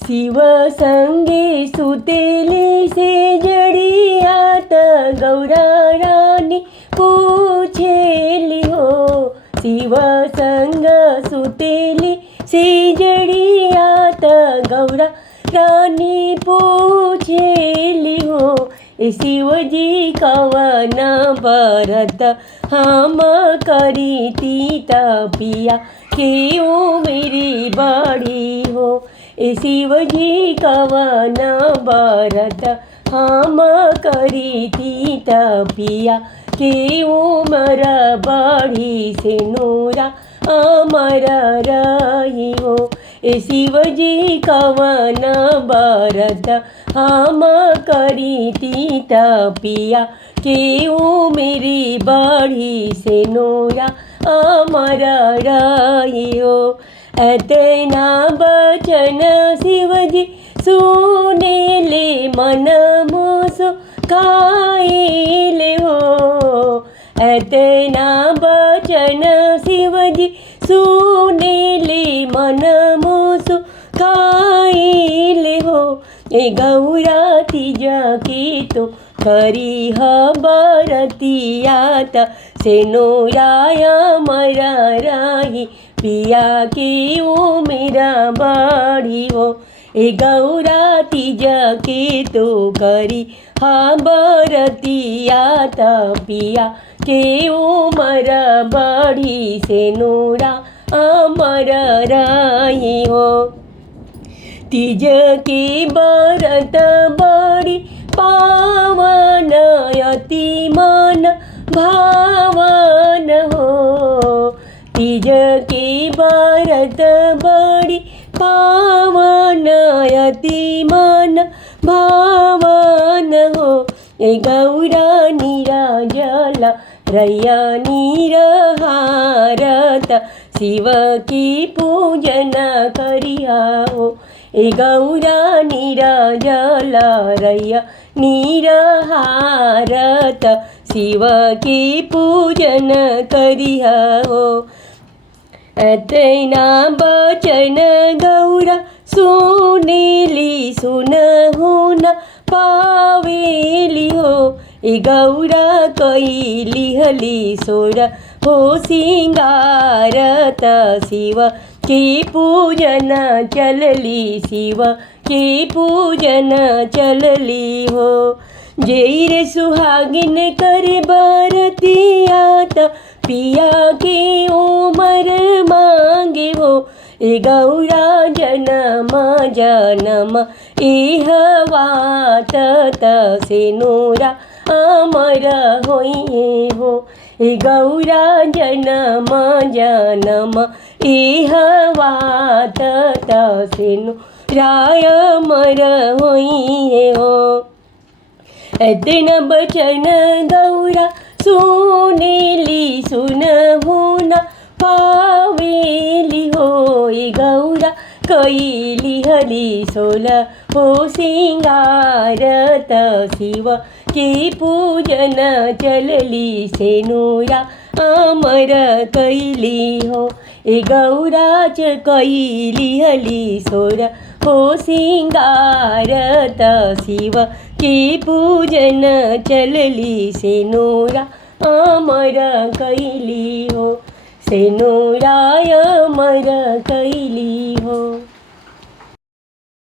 शिव संगे सुतेली से जड़ियात गौरा रानी पूछेली हो। शिव संग सुतेली से जड़ियात गौरा रानी पूछेली हो। शिवजी कवन व्रत हम करी तीता पिया क्यों मेरी बड़ी हो। शिवजी कवन व्रत हम करी तीता पिया क्यों मर बड़ी से नूरा अमर रही हो। शिवजी कवन व्रत हम करी तीता पिया क्यों मेरी बड़ी से नूरा अमर रही हो। एतना बचन शिवजी सुने ले मन मोसो काइले हो। एतना बचन शिवजी सुने ले मन मोसो काइले हो। गौरा तीजा की तो करी बरतियात से नोराया मरा राही पिया की ओ मेरा बड़ी हो। गौरा तीजा के तो करी बरतियात पिया के ओ मरा बड़ी से नोरा अमर रही हो। तीज के व्रत बड़ी पावन अति मन भावन हो। तीज के व्रत बड़ी पावन अति मन भावन हो। गौरा निराजल रैया निरहारत शिव की पूजन करिया हो। गौरा निराजल रैया निरहारत शिव की पूजन करिया हो। एतना बचन गौरा सुनेली सुनहु न पावेली हो। गौरा कैली हली सोर हो सिंगारत शिव के पूजन चलली शिव के पूजन चलली हो। जेर सुहागिन कर बरतियात पिया के उमर मांगे हो। गौरा जन्म जन्म इह वातत से नूरा अमर होइए हो। गौरा जन्म जन्म इह वातत से नूरा अमर होइए हो। एतना बचन गौरा सुनेली सुनहु न पावेली हो। गौरा कैली हली सोल हो सिंगारत शिव के पूजन चलली से नूरा अमर कैली हो। गौराच कैली हली सोर हो सिंगारत शिव के पूजन चलली से नूरा अमर कैली हो। से नूरा अमर कैली हो।